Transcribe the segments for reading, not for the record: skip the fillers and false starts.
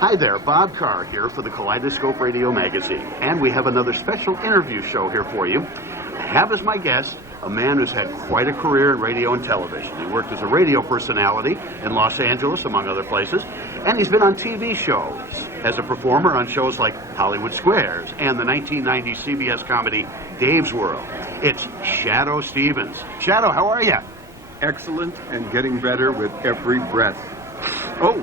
Hi there, Bob Carr here for the Kaleidoscope Radio Magazine, and we have another special interview show here for you. I have as my guest a man who's had quite a career in radio and television. He worked as a radio personality in Los Angeles, among other places, and he's been on TV shows as a performer on shows like Hollywood Squares and the 1990 CBS comedy Dave's World. It's Shadoe Stevens. Shadoe, how are you? Excellent and getting better with every breath. Oh,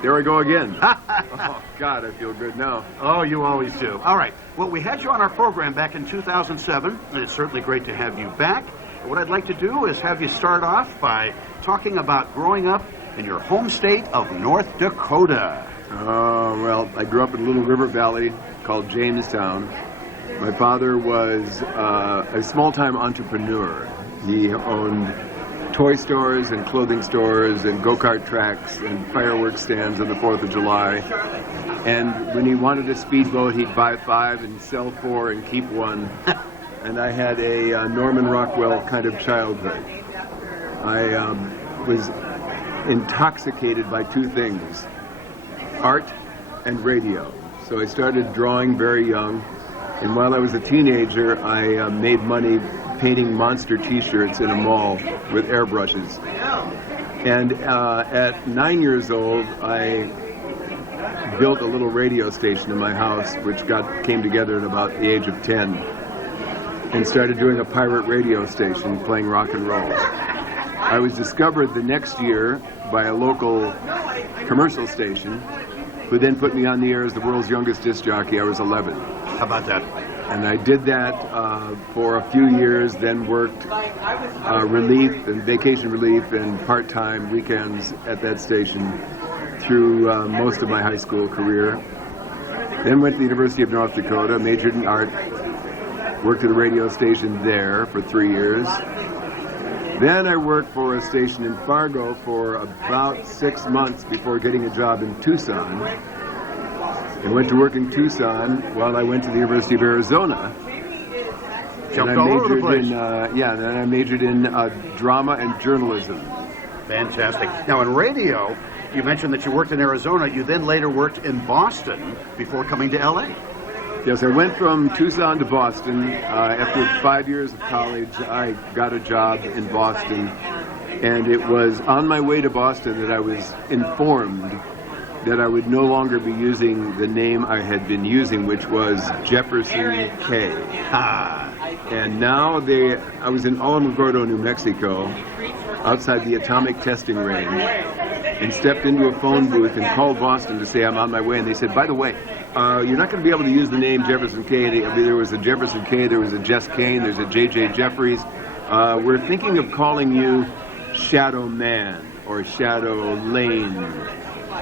there I go again. Oh, God, I feel good now. Oh, you always do. All right. Well, we had you on our program back in 2007, and it's certainly great to have you back. And what I'd like to do is have you start off by talking about growing up in your home state of North Dakota. Oh, well, I grew up in a little river valley called Jamestown. My father was a small-time entrepreneur. He owned toy stores and clothing stores and go-kart tracks and fireworks stands on the 4th of July. And when he wanted a speedboat, he'd buy 5 and sell 4 and keep 1. And I had a Norman Rockwell kind of childhood. I was intoxicated by 2 things, art and radio. So I started drawing very young. And while I was a teenager, I made money painting monster t-shirts in a mall with airbrushes. And at 9 years old, I built a little radio station in my house, which came together at about the age of 10, and started doing a pirate radio station playing rock and roll. I was discovered the next year by a local commercial station, who then put me on the air as the world's youngest disc jockey. I was 11. How about that? And I did that for a few years, then worked relief and vacation relief and part-time weekends at that station through most of my high school career. Then went to the University of North Dakota, majored in art, worked at a radio station there for 3 years. Then I worked for a station in Fargo for about 6 months before getting a job in Tucson. I went to work in Tucson while I went to the University of Arizona. Jumped all over the place. And then I majored in drama and journalism. Fantastic. Now, in radio, you mentioned that you worked in Arizona. You then later worked in Boston before coming to L.A. Yes, I went from Tucson to Boston. After 5 years of college, I got a job in Boston. And it was on my way to Boston that I was informed that I would no longer be using the name I had been using, which was Jefferson K. And now I was in Alamogordo, New Mexico, outside the atomic testing range, and stepped into a phone booth and called Boston to say I'm on my way. And they said, by the way, you're not going to be able to use the name Jefferson K. There was a Jefferson K, there was a Jess Kane, there's a J.J. Jeffries. We're thinking of calling you Shadow Man or Shadow Lane.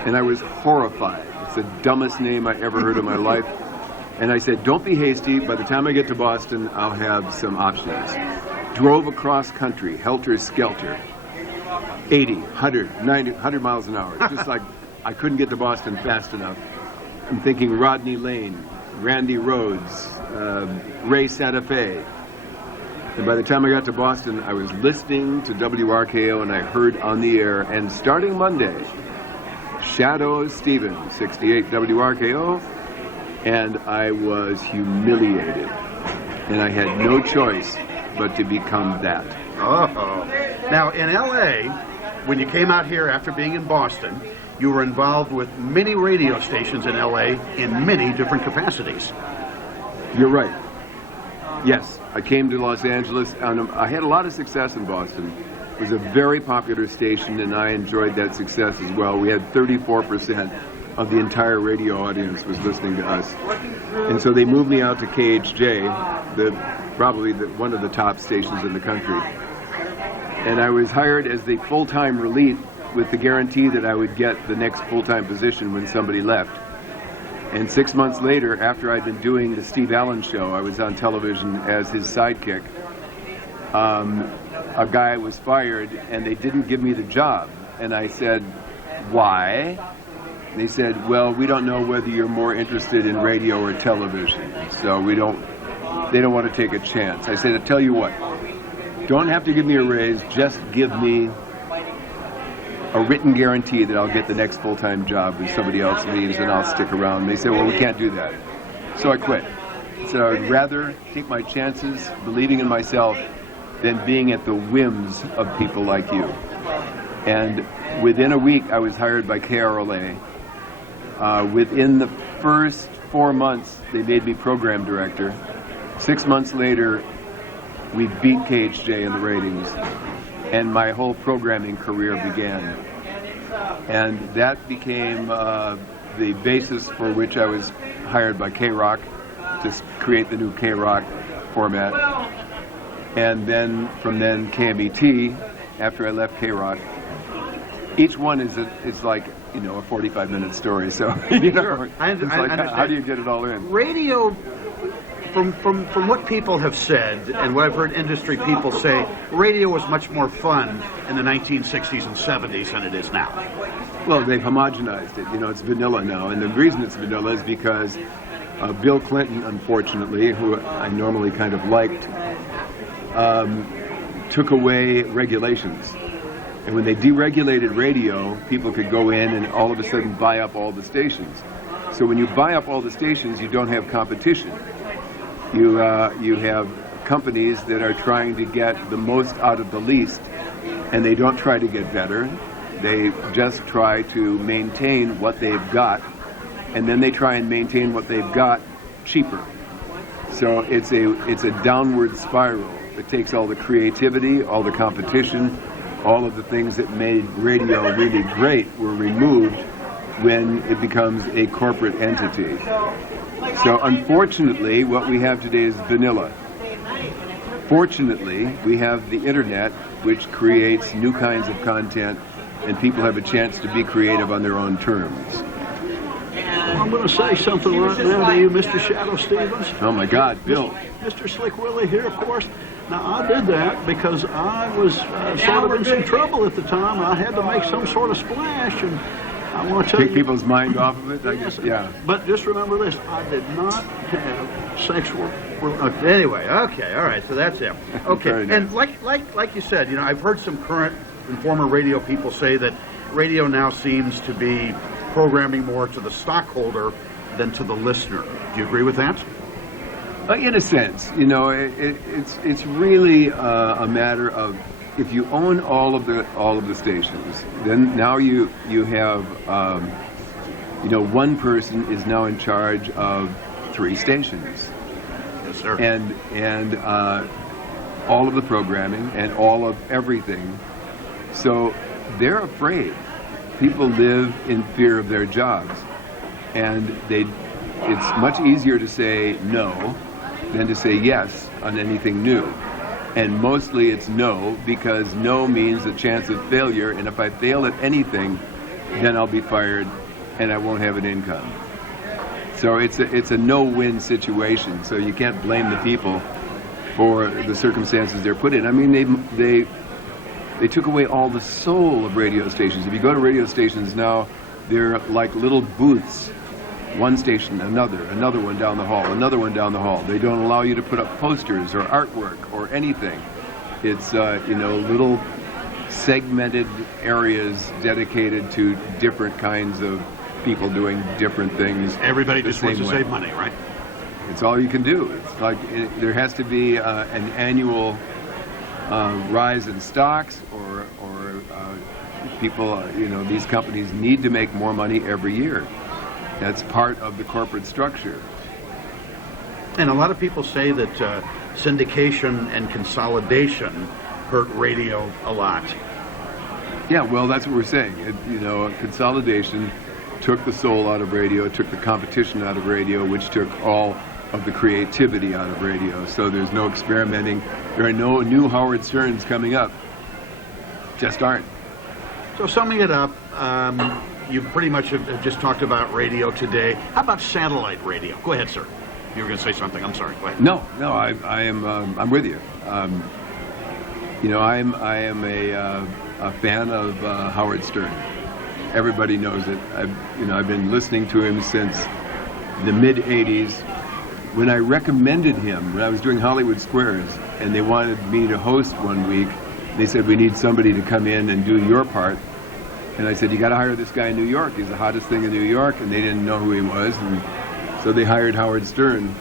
And I was horrified. It's the dumbest name I ever heard in my life. And I said, don't be hasty. By the time I get to Boston, I'll have some options. Drove across country, helter-skelter, 80, 100, 90, 100 miles an hour. Just like I couldn't get to Boston fast enough. I'm thinking Rodney Lane, Randy Rhoads, Ray Santa Fe. And by the time I got to Boston, I was listening to WRKO, and I heard on the air, and starting Monday, Shadoe Stevens, 68 WRKO, and I was humiliated. And I had no choice but to become that. Oh. Now, in L.A., when you came out here after being in Boston, you were involved with many radio stations in L.A. in many different capacities. You're right. Yes, I came to Los Angeles, and I had a lot of success in Boston. It was a very popular station, and I enjoyed that success as well. We had 34% of the entire radio audience was listening to us. And so they moved me out to KHJ, probably one of the top stations in the country. And I was hired as the full-time relief with the guarantee that I would get the next full-time position when somebody left. And 6 months later, after I'd been doing the Steve Allen show, I was on television as his sidekick. A guy was fired, and they didn't give me the job. And I said, why? And they said, well, we don't know whether you're more interested in radio or television, so they don't want to take a chance. I said, I tell you what, don't have to give me a raise, just give me a written guarantee that I'll get the next full-time job if somebody else leaves and I'll stick around. They said, well, we can't do that. So I quit. So I'd rather take my chances believing in myself than being at the whims of people like you. And within a week, I was hired by KRLA. Within the first 4 months, they made me program director. 6 months later, we beat KHJ in the ratings, and my whole programming career began. And that became the basis for which I was hired by K-Rock to create the new K-Rock format. And then from then KMET, after I left K-Rock. Each one is like, you know, a 45-minute story. So, you know, sure. I understand. How do you get it all in? Radio, from what people have said and what I've heard industry people say, radio was much more fun in the 1960s and 70s than it is now. Well, they've homogenized it. You know, it's vanilla now. And the reason it's vanilla is because Bill Clinton, unfortunately, who I normally kind of liked, took away regulations. And when they deregulated radio, people could go in and all of a sudden buy up all the stations. So when you buy up all the stations, you don't have competition. You have companies that are trying to get the most out of the least, and they don't try to get better. They just try to maintain what they've got, and then they try and maintain what they've got cheaper. So it's a downward spiral. It takes all the creativity, all the competition, all of the things that made radio really great were removed when it becomes a corporate entity. So unfortunately, what we have today is vanilla. Fortunately, we have the internet, which creates new kinds of content, and people have a chance to be creative on their own terms. I'm going to say something right now to you, Mr. Shadoe Stevens. Oh my God, Bill. Mr. Slick Willie here, of course. Now, I did that because I was sort of in some trouble at the time. I had to make some sort of splash, and I want to tell you... Take people's mind off of it? I guess, yeah. But just remember this, I did not have sexual... Anyway, okay, all right, so that's it. Okay, nice. And like you said, you know, I've heard some current and former radio people say that radio now seems to be programming more to the stockholder than to the listener. Do you agree with that? In a sense, you know, it's really a matter of if you own all of the stations, then now you have you know, one person is now in charge of 3 stations. Yes, sir. And all of the programming and all of everything. So they're afraid. People live in fear of their jobs, and it's much easier to say no than to say yes on anything new. And mostly it's no, because no means a chance of failure, and if I fail at anything, then I'll be fired and I won't have an income. So it's a no-win situation, so you can't blame the people for the circumstances they're put in. I mean, they took away all the soul of radio stations. If you go to radio stations now, they're like little booths. One station, another one down the hall, another one down the hall. They don't allow you to put up posters or artwork or anything. It's you know, little segmented areas dedicated to different kinds of people doing different things. Everybody just wants to save money, right? It's all you can do. It's like there has to be an annual rise in stocks, or people, you know, these companies need to make more money every year. That's part of the corporate structure. And a lot of people say that syndication and consolidation hurt radio a lot. Yeah, well, that's what we're saying. You know, consolidation took the soul out of radio, took the competition out of radio, which took all of the creativity out of radio. So there's no experimenting. There are no new Howard Sterns coming up. Just aren't. So summing it up, you pretty much have just talked about radio today. How about satellite radio? Go ahead, sir. You were going to say something. I'm sorry. Go ahead. No, I am. I'm with you. You know, I am a fan of Howard Stern. Everybody knows it. I've been listening to him since the mid '80s. When I recommended him, when I was doing Hollywood Squares, and they wanted me to host one week, they said, we need somebody to come in and do your part. And I said, you got to hire this guy in New York. He's the hottest thing in New York, and they didn't know who he was. And so they hired Howard Stern,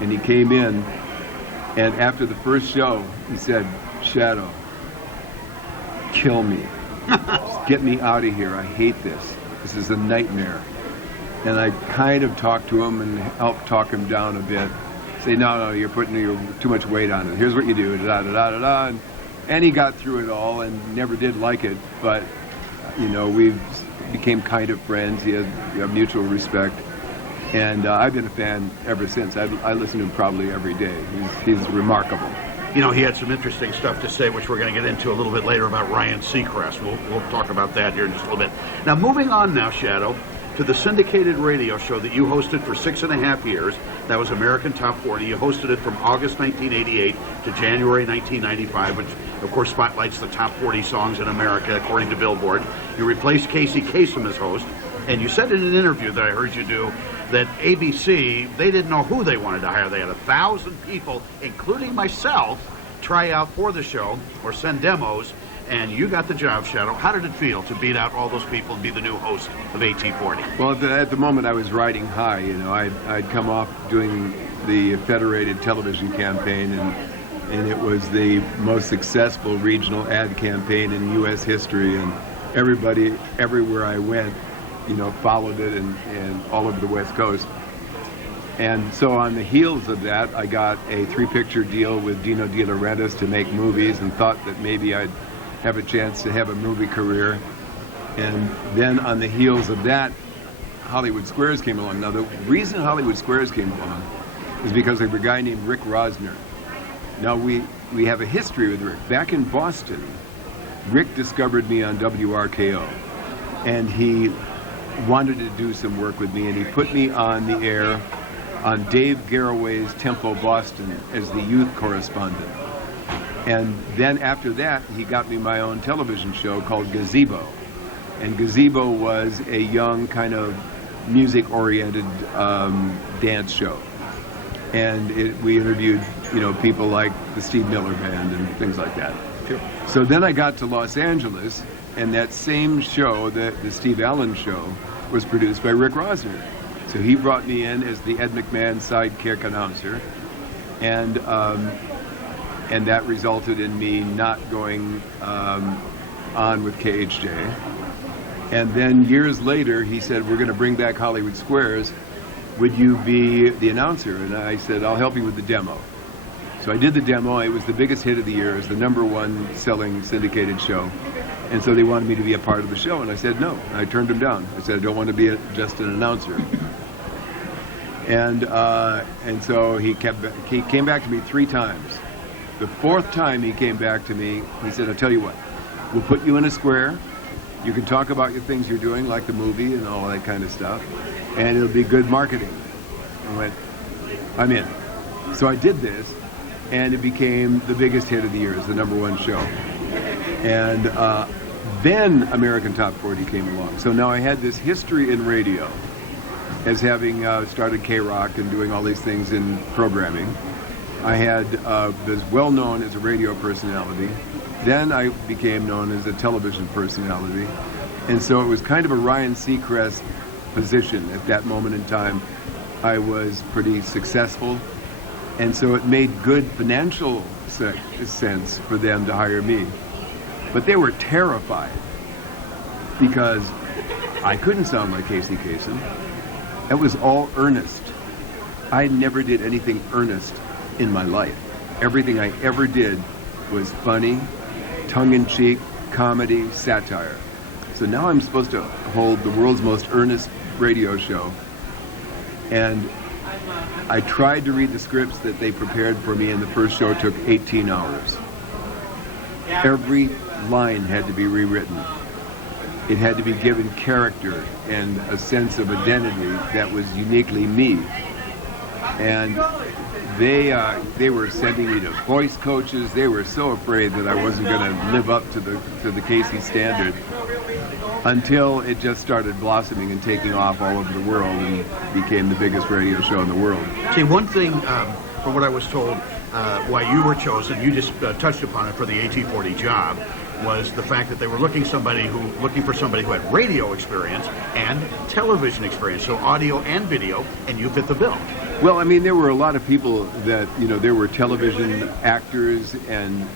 and he came in, and after the first show, he said, Shadoe, kill me. Just get me out of here. I hate this. This is a nightmare. And I kind of talked to him and helped talk him down a bit. Say, no, you're putting too much weight on it. Here's what you do, da-da-da-da-da. And he got through it all and never did like it, but you know, we became kind of friends. We have mutual respect, and I've been a fan ever since. I listen to him probably every day. He's remarkable. You know, he had some interesting stuff to say, which we're going to get into a little bit later about Ryan Seacrest. We'll talk about that here in just a little bit. Now, moving on now, Shadoe, to the syndicated radio show that you hosted for 6.5 years. That was American Top 40. You hosted it from August 1988 to January 1995, which, of course, spotlights the top 40 songs in America, according to Billboard. You replaced Casey Kasem as host, and you said in an interview that I heard you do that ABC, they didn't know who they wanted to hire. They had 1,000 people, including myself, try out for the show or send demos, and you got the job, Shadoe. How did it feel to beat out all those people and be the new host of AT40? Well, at the moment I was riding high. You know, I'd come off doing the Federated Television campaign, and it was the most successful regional ad campaign in U.S. history, and everybody, everywhere I went, you know, followed it, and all over the West Coast. And so on the heels of that, I got a 3-picture deal with Dino De Laurentiis to make movies, and thought that maybe I'd have a chance to have a movie career. And then on the heels of that, Hollywood Squares came along. Now, the reason Hollywood Squares came along is because of a guy named Rick Rosner. Now, we have a history with Rick. Back in Boston, Rick discovered me on WRKO, and he wanted to do some work with me, and he put me on the air on Dave Garroway's Tempo Boston as the youth correspondent. And then after that, he got me my own television show called Gazebo. And Gazebo was a young, kind of music-oriented dance show. And we interviewed, you know, people like the Steve Miller Band and things like that. Sure. So then I got to Los Angeles, and that same show, the Steve Allen Show, was produced by Rick Rosner. So he brought me in as the Ed McMahon sidekick announcer, and that resulted in me not going on with KHJ. And then years later, he said, we're going to bring back Hollywood Squares. Would you be the announcer? And I said, I'll help you with the demo. So I did the demo. It was the biggest hit of the year. It was the #1 selling syndicated show. And so they wanted me to be a part of the show. And I said no. I turned them down. I said, I don't want to be just an announcer. And so he came back to me 3 times. The 4th time he came back to me, he said, I'll tell you what, we'll put you in a square. You can talk about your things you're doing, like the movie and all that kind of stuff, and it'll be good marketing. I went, I'm in. So I did this, and it became the biggest hit of the year. It was the #1 show. And then American Top 40 came along. So now I had this history in radio as having started K-Rock and doing all these things in programming. I was well known as a radio personality. Then I became known as a television personality. And so it was kind of a Ryan Seacrest position at that moment in time. I was pretty successful. And so it made good financial sense for them to hire me. But they were terrified because I couldn't sound like Casey Kasem. It was all earnest. I never did anything earnest in my life. Everything I ever did was funny, tongue-in-cheek, comedy, satire. So now I'm supposed to hold the world's most earnest radio show. And I tried to read the scripts that they prepared for me, and the first show took 18 hours. Every line had to be rewritten. It had to be given character and a sense of identity that was uniquely me. And they were sending me to voice coaches. They were so afraid that I wasn't going to live up to the Casey standard, until it just started blossoming and taking off all over the world and became the biggest radio show in the world. See, one thing, from what I was told, why you were chosen, you just touched upon it for the AT40 job, was the fact that they were looking for somebody who had radio experience and television experience, so audio and video, and you fit the bill. Well, I mean, there were a lot of people that, there were television actors and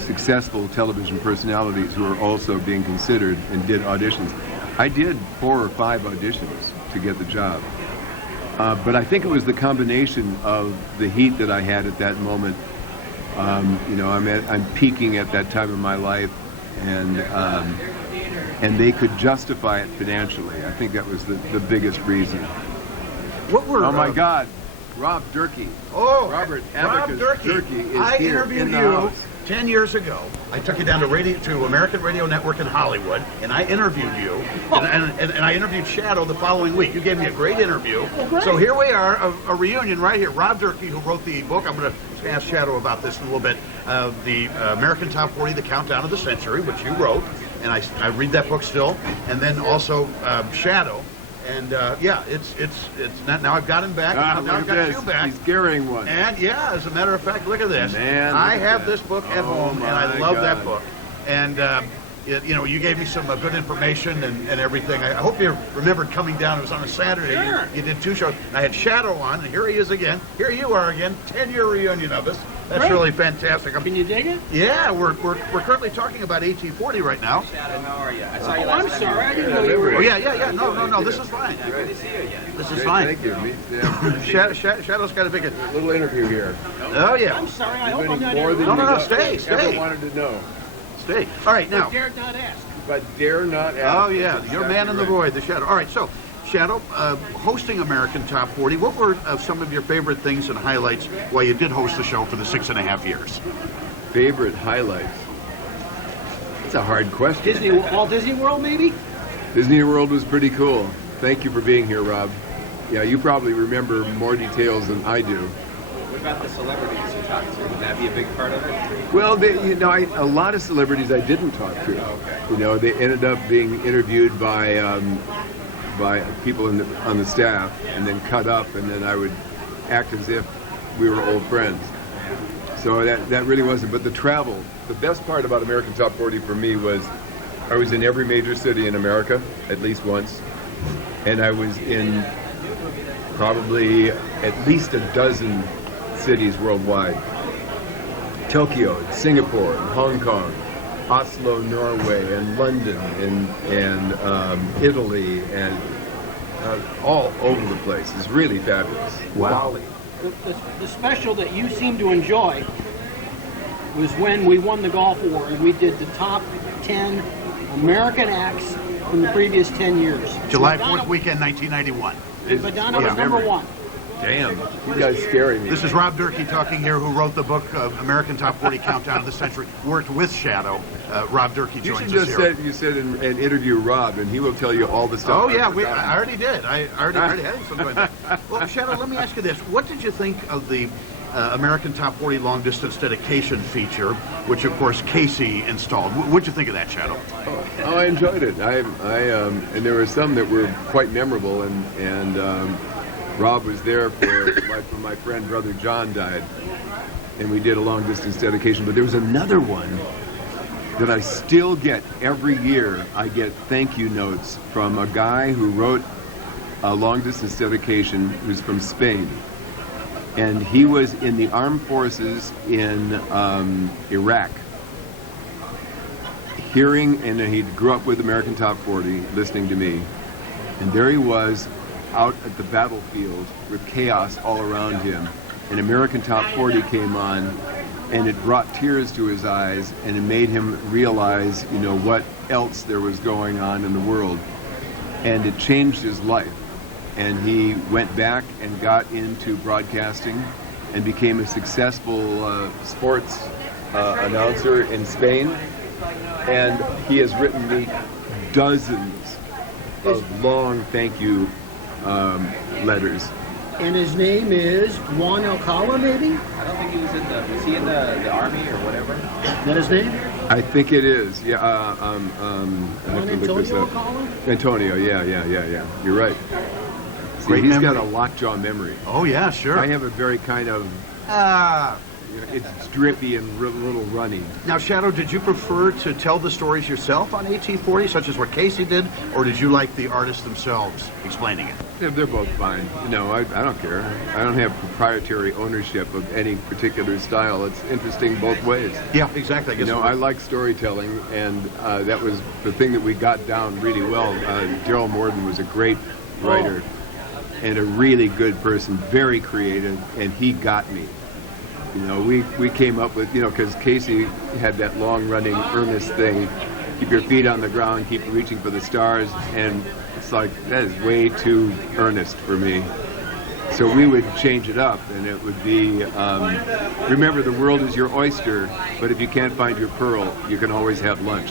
successful television personalities who were also being considered and did auditions. I did 4 or 5 auditions to get the job. But I think it was the combination of the heat that I had at that moment. I'm peaking at that time of my life, and they could justify it financially. I think that was the biggest reason. Oh my God, Rob Durkee. Oh, Robert Rob Durkee is here in the house. 10 years ago. I took you down to American Radio Network in Hollywood, and I interviewed you, and I interviewed Shadoe the following week. You gave me a great interview. So here we are, a reunion right here. Rob Durkee, who wrote the book, I'm going to ask Shadoe about this in a little bit, the American Top 40, The Countdown of the Century, which you wrote, and I read that book still, and then also Shadoe. And it's not, now I've got him back. Now I've got you back. He's carrying one. And as a matter of fact, look at this. Man, I have this book at home, and I love that book. And you gave me some good information and everything. I hope you remembered coming down. It was on a Saturday. Sure. You did 2 shows. I had Shadoe on, and here he is again. Here you are again. 10-year reunion of us. That's Great. really fantastic. Can you dig it? Yeah, we're currently talking about 1840 right now. Shadoe, how are you? I saw you Oh, last I'm night. sorry. I didn't know you were Oh yeah. No. This is fine. Good to see you again. This is fine. Thank you. Shadoe's got a big. Little interview here. Oh yeah. I'm sorry. I hope I'm not More than No, you no, stay. ever wanted to know. Stay. All right, now. dared not ask. But dare not ask. Oh yeah, your man in the void, the Shadoe. All right, so Shadoe, hosting American Top 40. What were some of your favorite things and highlights while you did host the show for the 6.5 years? Favorite highlights? It's a hard question. Walt Disney World, maybe? Disney World was pretty cool. Thank you for being here, Rob. Yeah, you probably remember more details than I do. What about the celebrities you talked to? Would that be a big part of it? Well, a lot of celebrities I didn't talk to. Okay. They ended up being interviewed by people on the staff, and then cut up, and then I would act as if we were old friends. So that really wasn't. But the travel, the best part about American Top 40 for me was I was in every major city in America at least once, and I was in probably at least a dozen cities worldwide. Tokyo, Singapore, Hong Kong, Oslo, Norway, and London, and Italy, and all over the place. It's really fabulous. Wow. Bali. The special that you seem to enjoy was when we won the golf award. We did the top 10 American acts from the previous 10 years. July Madonna- 4th weekend, 1991. And Madonna was Yeah. number 1. Damn, you guys scary me. This is Rob Durkee talking here, who wrote the book American Top 40 Countdown of the Century. Worked with Shadoe. Rob Durkee You joins should us just here. sit and interview Rob, and he will tell you all the stuff. Oh yeah, I've forgotten. I already did. I already had him doing that. Well, Shadoe, let me ask you this: what did you think of the American Top 40 Long Distance Dedication feature, which of course Casey installed? What'd you think of that, Shadoe? Oh, I enjoyed it. And there were some that were quite memorable, and Rob was there for my friend brother John died, and we did a long distance dedication. But there was another one that I still get every year. I get thank you notes from a guy who wrote a long distance dedication, who's from Spain, and he was in the armed forces in Iraq. And he grew up with American Top 40, listening to me, and there he was out at the battlefield with chaos all around him, and American Top 40 came on, and it brought tears to his eyes, and it made him realize, what else there was going on in the world, and it changed his life, and he went back and got into broadcasting and became a successful sports announcer in Spain, and he has written me dozens of long thank you letters. And his name is Juan Alcala, maybe? I don't think he was he in the army or whatever? Is that his name? I think it is. Yeah. I have to look this Antonio up. Alcala? Antonio. Yeah. You're right. See, Great he's memory. got a lockjaw memory. Oh yeah, sure. I have a very kind of It's drippy and a little runny. Now, Shadoe, did you prefer to tell the stories yourself on 1840, such as what Casey did, or did you like the artists themselves explaining it? They're both fine. I don't care. I don't have proprietary ownership of any particular style. It's interesting both ways. Yeah, exactly. I guess I like storytelling, and that was the thing that we got down really well. Gerald Morden was a great writer and a really good person, very creative, and he got me. We came up with, because Casey had that long-running earnest thing, keep your feet on the ground, keep reaching for the stars, and it's like, that is way too earnest for me. So we would change it up, and it would be, remember, the world is your oyster, but if you can't find your pearl, you can always have lunch.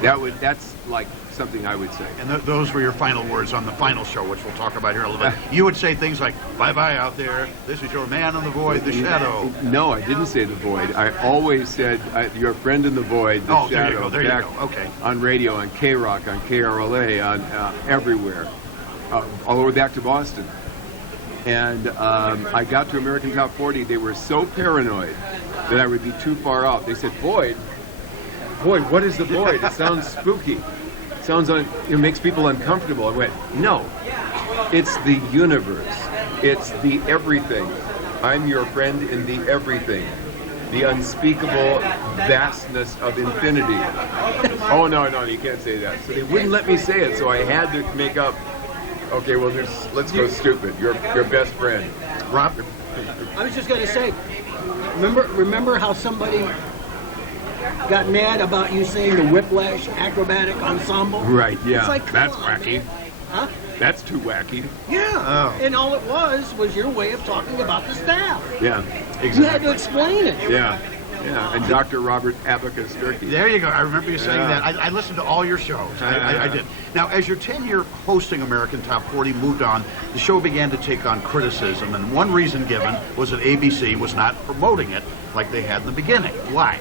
That's like something I would say. And those were your final words on the final show, which we'll talk about here in a little bit. You would say things like, bye-bye out there, this is your man in the void, the Shadoe. No, I didn't say the void. I always said, your friend in the void, the Shadoe. There you go, okay. On radio, on K-Rock, on KRLA, on everywhere, all the way back to Boston. And I got to American Top 40, they were so paranoid that I would be too far out. They said, Void, what is the void? It sounds spooky. It makes people uncomfortable. I went, no, it's the universe. It's the everything. I'm your friend in the everything. The unspeakable vastness of infinity. Oh, no, you can't say that. So they wouldn't let me say it, so I had to make up, okay, well, let's go stupid. Your best friend. Rob? I was just going to say, remember how somebody got mad about you saying the Whiplash Acrobatic Ensemble? Right, yeah. It's like, that's on, wacky. Man. Huh? That's too wacky. Yeah. Oh. And all it was your way of talking about the staff. Yeah, Exactly. You had to explain it. Yeah. And Dr. Robert Abacus Durkee. There you go. I remember you saying that. I listened to all your shows. I did. Now, as your tenure hosting American Top 40 moved on, the show began to take on criticism, and one reason given was that ABC was not promoting it like they had in the beginning. Why?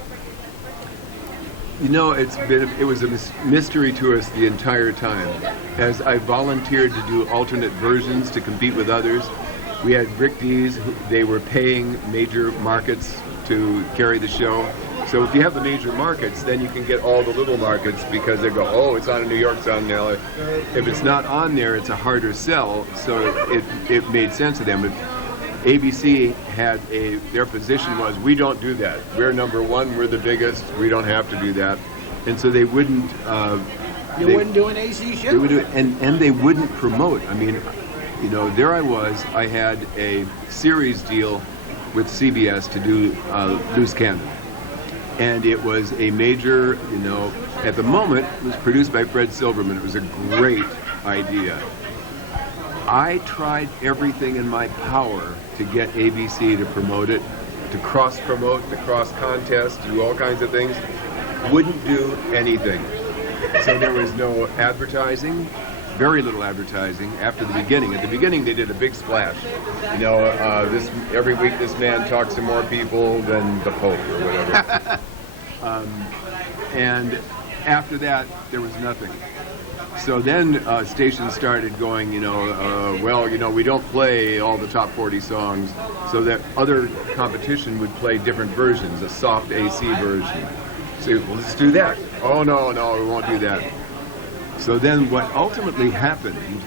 It was a mystery to us the entire time. As I volunteered to do alternate versions to compete with others, we had Rick Dees, they were paying major markets to carry the show. So if you have the major markets, then you can get all the little markets because they go, oh, it's on in New York, it's on in LA. If it's not on there, it's a harder sell, so it made sense to them. But ABC had their position was, we don't do that. We're number one, we're the biggest, we don't have to do that. And so they wouldn't... You wouldn't do an AC show? They would do it, and they wouldn't promote. I mean, there I was, I had a series deal with CBS to do Loose Cannon. And it was a major, at the moment, it was produced by Fred Silverman. It was a great idea. I tried everything in my power to get ABC to promote it, to cross-promote, to cross-contest, to do all kinds of things. Wouldn't do anything. So there was no advertising, very little advertising after the beginning. At the beginning, they did a big splash. Every week this man talks to more people than the Pope or whatever. And after that, there was nothing. So then stations started going, we don't play all the top 40 songs, so that other competition would play different versions, a soft AC version. So, well, let's do that. Oh, no, we won't do that. So then what ultimately happened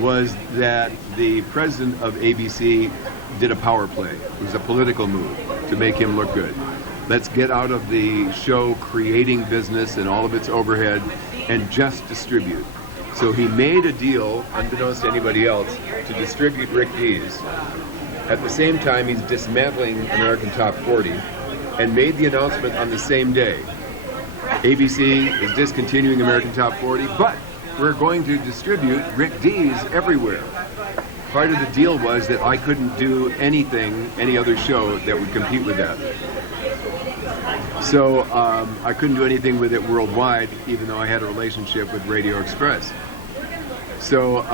was that the president of ABC did a power play. It was a political move to make him look good. Let's get out of the show creating business and all of its overhead and just distribute. So he made a deal, unbeknownst to anybody else, to distribute Rick Dees. At the same time, he's dismantling American Top 40 and made the announcement on the same day. ABC is discontinuing American Top 40, but we're going to distribute Rick Dees everywhere. Part of the deal was that I couldn't do any other show that would compete with that. So I couldn't do anything with it worldwide, even though I had a relationship with Radio Express. So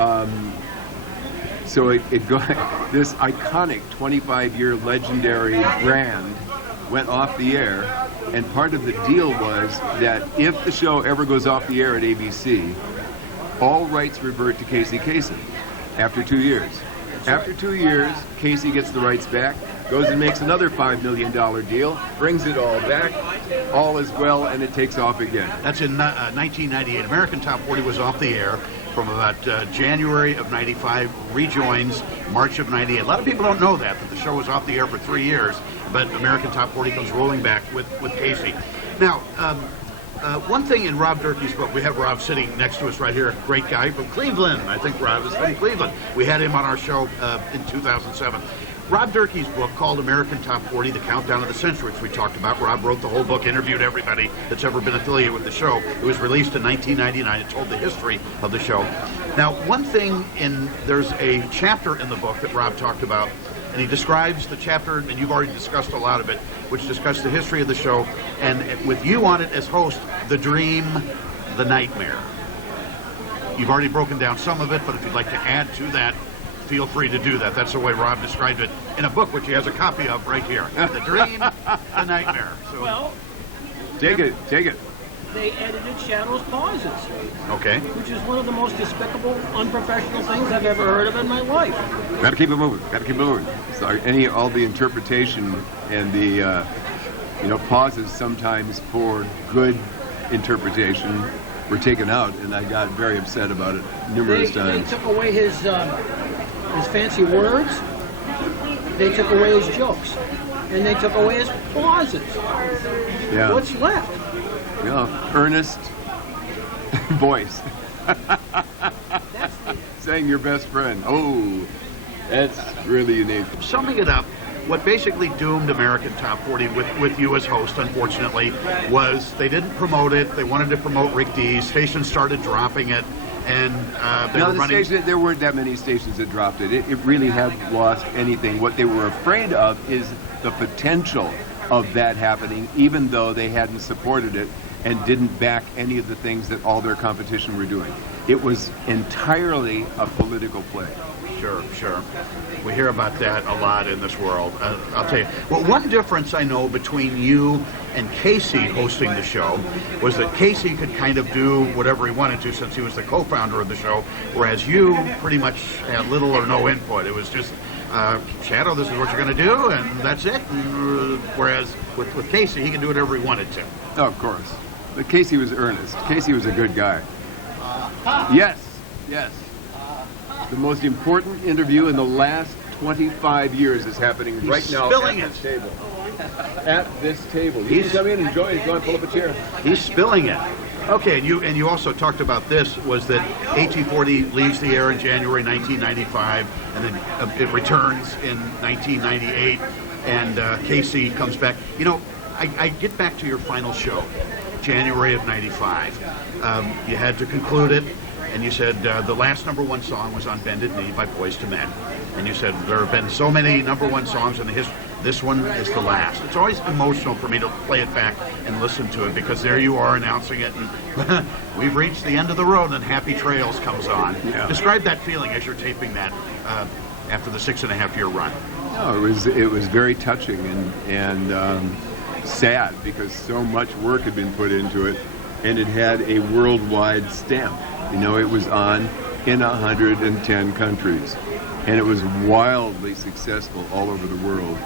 this iconic 25-year legendary brand went off the air, and part of the deal was that if the show ever goes off the air at ABC, all rights revert to Casey Kasem after 2 years. After 2 years, Casey gets the rights back. goes and makes another $5 million deal, brings it all back, all is well, and it takes off again. That's in 1998. American Top 40 was off the air from about January of 95, rejoins March of 98. A lot of people don't know that the show was off the air for 3 years, but American Top 40 comes rolling back with Casey. Now, one thing in Rob Durkee's book, we have Rob sitting next to us right here, great guy from Cleveland. I think Rob is from Cleveland. We had him on our show in 2007. Rob Durkee's book called American Top 40, The Countdown of the Century, which we talked about. Rob wrote the whole book, interviewed everybody that's ever been affiliated with the show. It was released in 1999. It told the history of the show. Now, one thing there's a chapter in the book that Rob talked about, and he describes the chapter, and you've already discussed a lot of it, which discussed the history of the show, and with you on it as host, the dream, the nightmare. You've already broken down some of it, but if you'd like to add to that, feel free to do that. That's the way Rob described it in a book, which he has a copy of right here. The dream, the nightmare. So, Well, Take it. they edited Shadow's pauses, okay. which is one of the most despicable, unprofessional things I've ever heard of in my life. Gotta keep it moving. So all the interpretation and the, pauses sometimes for good interpretation were taken out, and I got very upset about it numerous They times. took away his fancy words, they took away his jokes, and they took away his pauses. Yeah. What's left? Earnest voice. That's the Saying your best friend. Oh, that's really unique. Summing it up, what basically doomed American Top 40 with you as host, unfortunately, was they didn't promote it. They wanted to promote Rick D. Stations started dropping it, and they were running. There weren't that many stations that dropped it. It really had lost anything. What they were afraid of is the potential of that happening, even though they hadn't supported it and didn't back any of the things that all their competition were doing. It was entirely a political play. Sure. We hear about that a lot in this world. I'll tell you. Well, one difference I know between you and Casey hosting the show was that Casey could kind of do whatever he wanted to since he was the co-founder of the show, whereas you pretty much had little or no input. It was just, Shadow, this is what you're going to do, and that's it. And, whereas with Casey, he could do whatever he wanted to. Oh, of course. But Casey was earnest. Casey was a good guy. Yes. The most important interview in the last 25 years is happening right now spilling at this table. At this table. You can come in, enjoy it, go and pull up a chair. He's spilling it. Okay, and you also talked about this, was that AT40 leaves the air in January 1995, and then it returns in 1998, and Casey comes back. I get back to your final show, January of 95. You had to conclude it, and you said the last #1 song was on Bended Knee by Boyz II Men. And you said there have been so many #1 songs in the history. This one is the last. It's always emotional for me to play it back and listen to it, because there you are announcing it, and we've reached the end of the road, and Happy Trails comes on. Yeah. Describe that feeling as you're taping that after the 6.5-year run. No, it was very touching and sad, because so much work had been put into it, and it had a worldwide stamp. It was on in 110 countries, and it was wildly successful all over the world.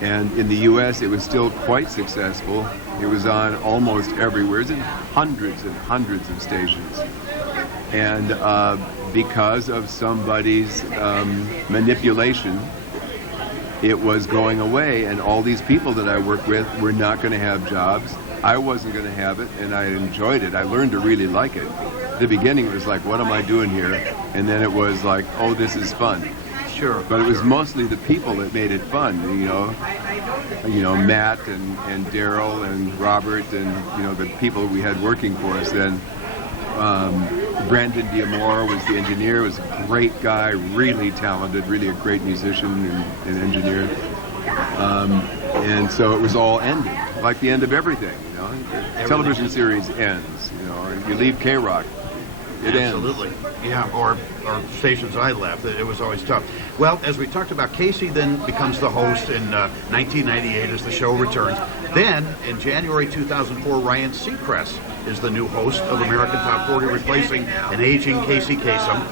And in the U.S., it was still quite successful. It was on almost everywhere. It was in hundreds and hundreds of stations. And because of somebody's manipulation, it was going away, and all these people that I worked with were not going to have jobs. I wasn't going to have it, and I enjoyed it. I learned to really like it. At the beginning, it was like, what am I doing here? And then it was like, oh, this is fun. Sure. But it was mostly the people that made it fun, Matt and Daryl and Robert and, the people we had working for us then. Brandon Diamore was the engineer, was a great guy, really talented, really a great musician and engineer. And so it was all ending, like the end of everything, The television series ends, you leave K-Rock. It Absolutely. ends. Yeah, or stations I left. It was always tough. Well, as we talked about, Casey then becomes the host in 1998 as the show returns. Then, in January 2004, Ryan Seacrest is the new host of American Top 40, replacing an aging Casey Kasem.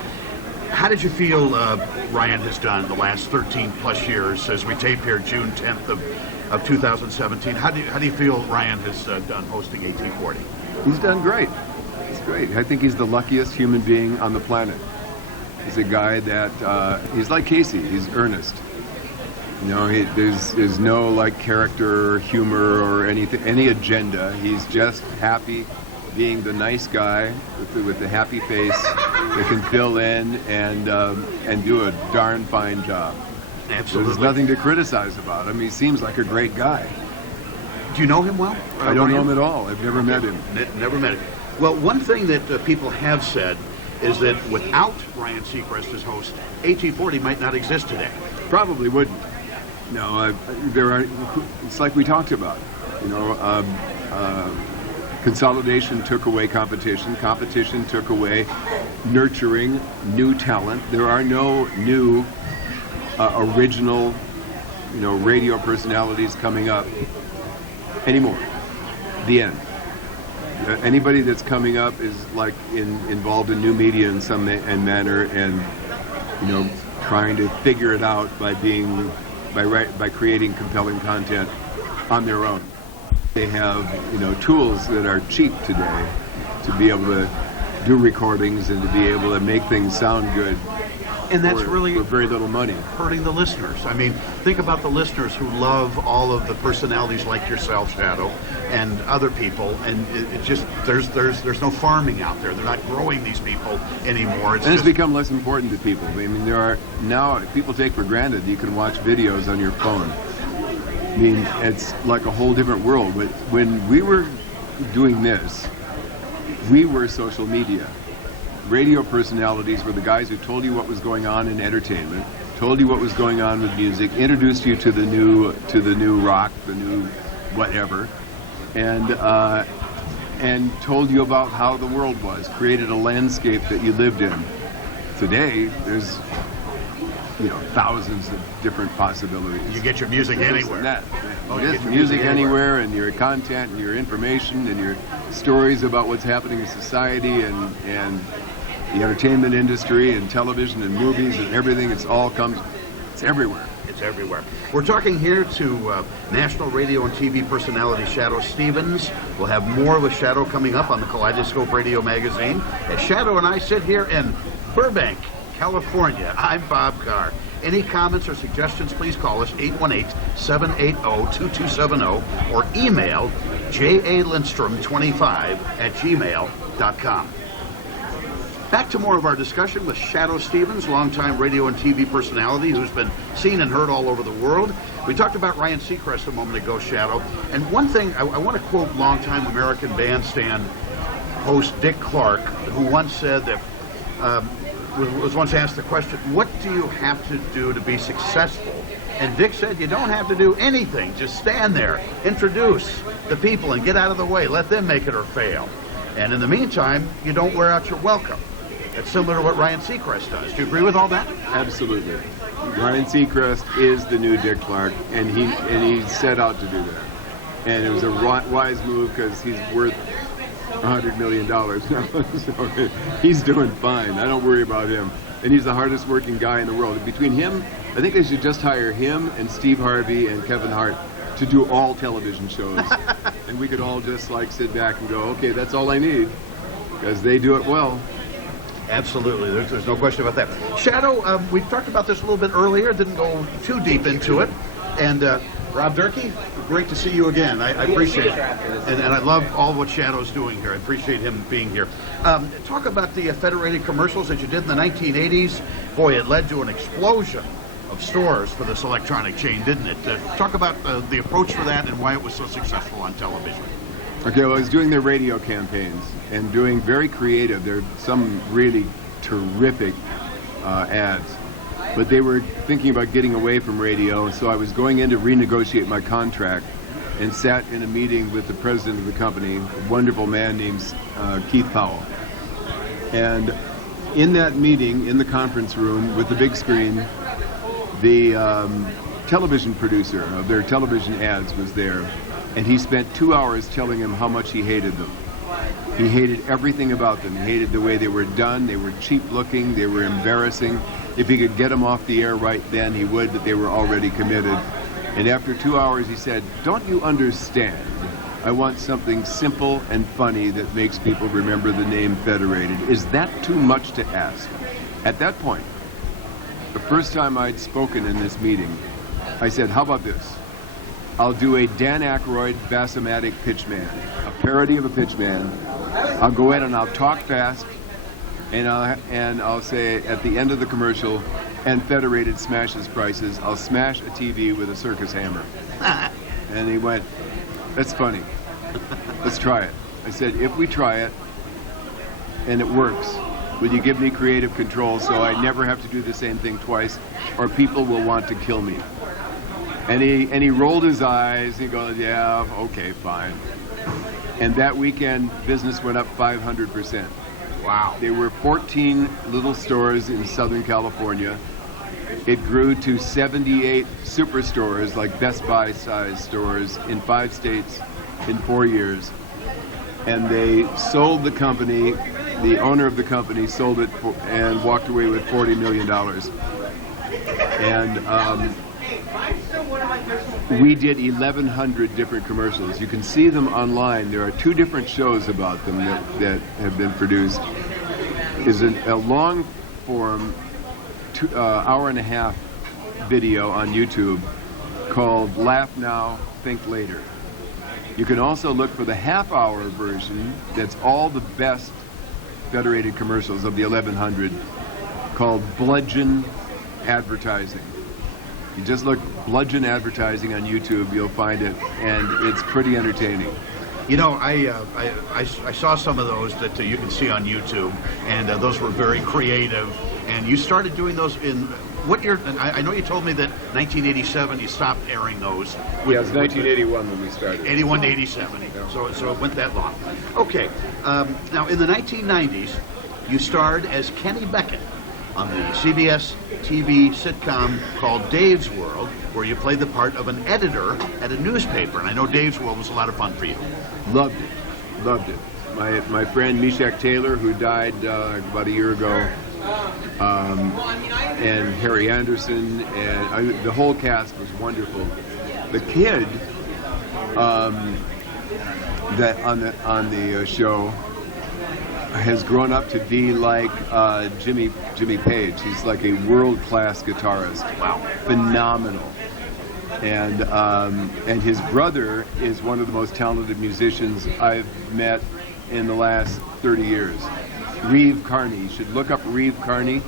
How did you feel Ryan has done the last 13 plus years as we tape here June 10th of 2017? How do you feel Ryan has done hosting 1840? He's done great. He's great. I think he's the luckiest human being on the planet. He's a guy that, he's like Casey, he's earnest. You know, there's no like character or humor or anything, any agenda. He's just happy being the nice guy with the happy face that can fill in and do a darn fine job. Absolutely. There's nothing to criticize about him. He seems like a great guy. Do you know him well? I don't know him at all. I've never met him. Never met him. Well, one thing that people have said is that without Ryan Seacrest as host, 1840 might not exist today. Probably wouldn't. No, there are. It's like we talked about. You know, consolidation took away competition. Competition took away nurturing new talent. There are no new original, you know, radio personalities coming up anymore. The end. Anybody that's coming up is like involved in new media in some manner, and you know, trying to figure it out by creating compelling content on their own. They have, you know, tools that are cheap today to be able to do recordings and to be able to make things sound good. And that's really for very little money. Hurting the listeners. I mean, think about the listeners who love all of the personalities like yourself, Shadoe, and other people. And it just there's no farming out there. They're not growing these people anymore. It's become less important to people. I mean, there are now people take for granted you can watch videos on your phone. I mean, it's like a whole different world. When we were doing this, we were social media. Radio personalities were the guys who told you what was going on in entertainment, told you what was going on with music, introduced you to the new rock, the new whatever, and told you about how the world was, created a landscape that you lived in. Today, there's, you know, thousands of different possibilities. You get your music anywhere. You get your music anywhere, and your content, and your information, and your stories about what's happening in society, and the entertainment industry, and television, and movies, and everything. It's everywhere. It's everywhere. We're talking here to national radio and TV personality Shadoe Stevens. We'll have more with Shadoe coming up on the Kaleidoscope Radio magazine. As Shadoe and I sit here in Burbank, California. I'm Bob Carr. Any comments or suggestions, please call us 818-780-2270 or email jalindstrom25@gmail.com. Back to more of our discussion with Shadoe Stevens, longtime radio and TV personality who's been seen and heard all over the world. We talked about Ryan Seacrest a moment ago, Shadoe. And one thing, I want to quote longtime American Bandstand host Dick Clark, who once said that, was once asked the question, what do you have to do to be successful? And Dick said, you don't have to do anything. Just stand there, introduce the people, and get out of the way. Let them make it or fail. And in the meantime, you don't wear out your welcome. It's similar to what Ryan Seacrest does. Do you agree with all that? Absolutely. Ryan Seacrest is the new Dick Clark, and he set out to do that. And it was a wise move because he's worth $100 million now. So he's doing fine. I don't worry about him. And he's the hardest working guy in the world. Between him, I think they should just hire him and Steve Harvey and Kevin Hart to do all television shows. And we could all just like sit back and go, okay, that's all I need, because they do it well. Absolutely. There's no question about that. Shadoe, we talked about this a little bit earlier, didn't go too deep into it. And Rob Durkee, great to see you again. I appreciate it. And I love all what Shadoe's doing here. I appreciate him being here. Talk about the Federated commercials that you did in the 1980s. Boy, it led to an explosion of stores for this electronic chain, didn't it? Talk about the approach for that and why it was so successful on television. Okay, well, I was doing their radio campaigns and doing very creative. There are some really terrific ads, but they were thinking about getting away from radio, so I was going in to renegotiate my contract and sat in a meeting with the president of the company, a wonderful man named Keith Powell. And in that meeting, in the conference room with the big screen, the television producer of their television ads was there, and he spent 2 hours telling him how much he hated them. He hated everything about them. He hated the way they were done. They were cheap looking. They were embarrassing. If he could get them off the air right then, he would, but they were already committed. And after 2 hours, he said, "Don't you understand? I want something simple and funny that makes people remember the name Federated. Is that too much to ask?" At that point, the first time I'd spoken in this meeting, I said, "How about this? I'll do a Dan Aykroyd Bassomatic pitchman, a parody of a pitchman. I'll go in and I'll talk fast, and I'll say at the end of the commercial, 'And Federated smashes prices. I'll smash a TV with a circus hammer.'" And he went, "That's funny. Let's try it." I said, "If we try it and it works, will you give me creative control so I never have to do the same thing twice, or people will want to kill me?" And he rolled his eyes. He goes, "Yeah, okay, fine." And that weekend, business went up 500%. Wow. There were 14 little stores in Southern California. It grew to 78 superstores, like Best Buy size stores, in 5 states in 4 years. And they sold the company, the owner of the company sold it and walked away with $40 million. And we did 1,100 different commercials. You can see them online. There are 2 different shows about them that have been produced. Is a long form, hour and a half video on YouTube called Laugh Now, Think Later. You can also look for the half-hour version that's all the best Federated commercials of the 1,100 called Bludgeon Advertising. You just look Bludgeon Advertising on YouTube, you'll find it, and it's pretty entertaining. You know, I saw some of those that you can see on YouTube, and those were very creative. And you started doing those in what year? And I know you told me that 1987 you stopped airing those. Yeah, it was 1981 when we started. 81 to 87. Yeah. So it went that long. Okay. Now, in the 1990s, you starred as Kenny Beckett on the CBS TV sitcom called Dave's World, where you played the part of an editor at a newspaper. And I know Dave's World was a lot of fun for you. Loved it. Loved it. My friend Meshach Taylor, who died about a year ago, and Harry Anderson, and the whole cast was wonderful. The kid that on the show has grown up to be like Jimmy Page. He's like a world-class guitarist. Wow. Phenomenal. And his brother is one of the most talented musicians I've met in the last 30 years. Reeve Carney. You should look up Reeve Carney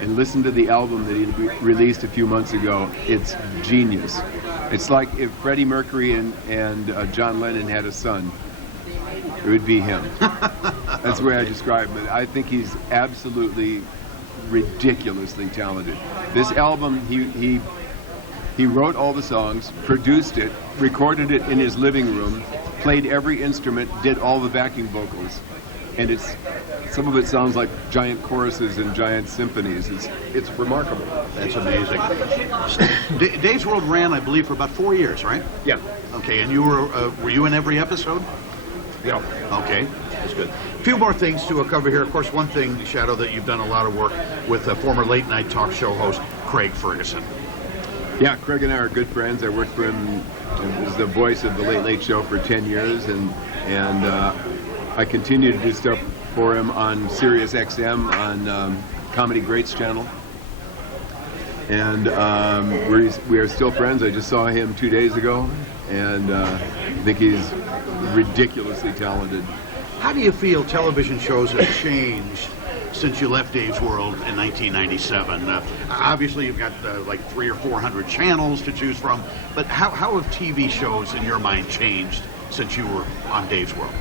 and listen to the album that he released a few months ago. It's genius. It's like if Freddie Mercury and John Lennon had a son. It would be him. That's the way I describe him. I think he's absolutely ridiculously talented. This album, he wrote all the songs, produced it, recorded it in his living room, played every instrument, did all the backing vocals. And some of it sounds like giant choruses and giant symphonies. It's remarkable. That's amazing. Dave's World ran, I believe, for about 4 years, right? Yeah. Okay, and you were you in every episode? Yeah. Okay, that's good. A few more things to cover here. Of course, one thing, Shadoe, that you've done a lot of work with former late night talk show host Craig Ferguson. Yeah, Craig and I are good friends. I worked for him as the voice of the Late Late Show for 10 years, and I continue to do stuff for him on Sirius XM on Comedy Greats channel. And we are still friends. I just saw him 2 days ago, and I think he's ridiculously talented. How do you feel television shows have changed since you left Dave's World in 1997? Obviously, you've got like 300 or 400 channels to choose from, but how have TV shows, in your mind, changed since you were on Dave's World?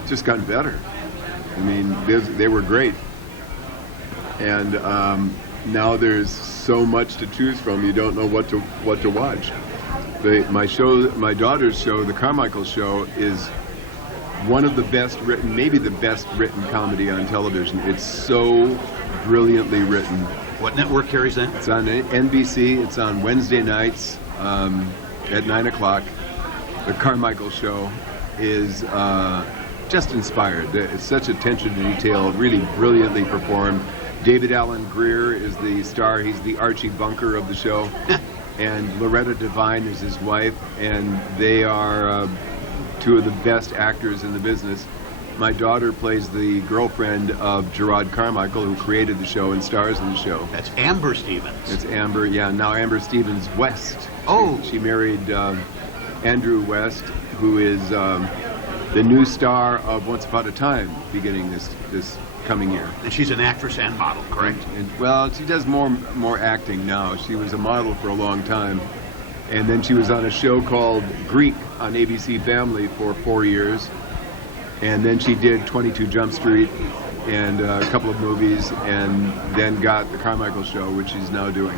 It's just gotten better. I mean, they were great. And now there's so much to choose from, you don't know what to watch. My daughter's show, The Carmichael Show, is one of the best written, maybe the best written comedy on television. It's so brilliantly written. What network carries that? It's on NBC. It's on Wednesday nights at 9 o'clock. The Carmichael Show is just inspired. It's such attention to detail, really brilliantly performed. David Allen Greer is the star. He's the Archie Bunker of the show. And Loretta Devine is his wife, and they are two of the best actors in the business. My daughter plays the girlfriend of Gerard Carmichael, who created the show and stars in the show. That's Amber Stevens. It's Amber, yeah, now Amber Stevens West. Oh. She married Andrew West, who is the new star of Once Upon a Time, beginning this coming year. And she's an actress and model, correct? Well, she does more acting now. She was a model for a long time. And then she was on a show called Greek on ABC Family for 4 years. And then she did 22 Jump Street and a couple of movies, and then got the Carmichael Show, which she's now doing.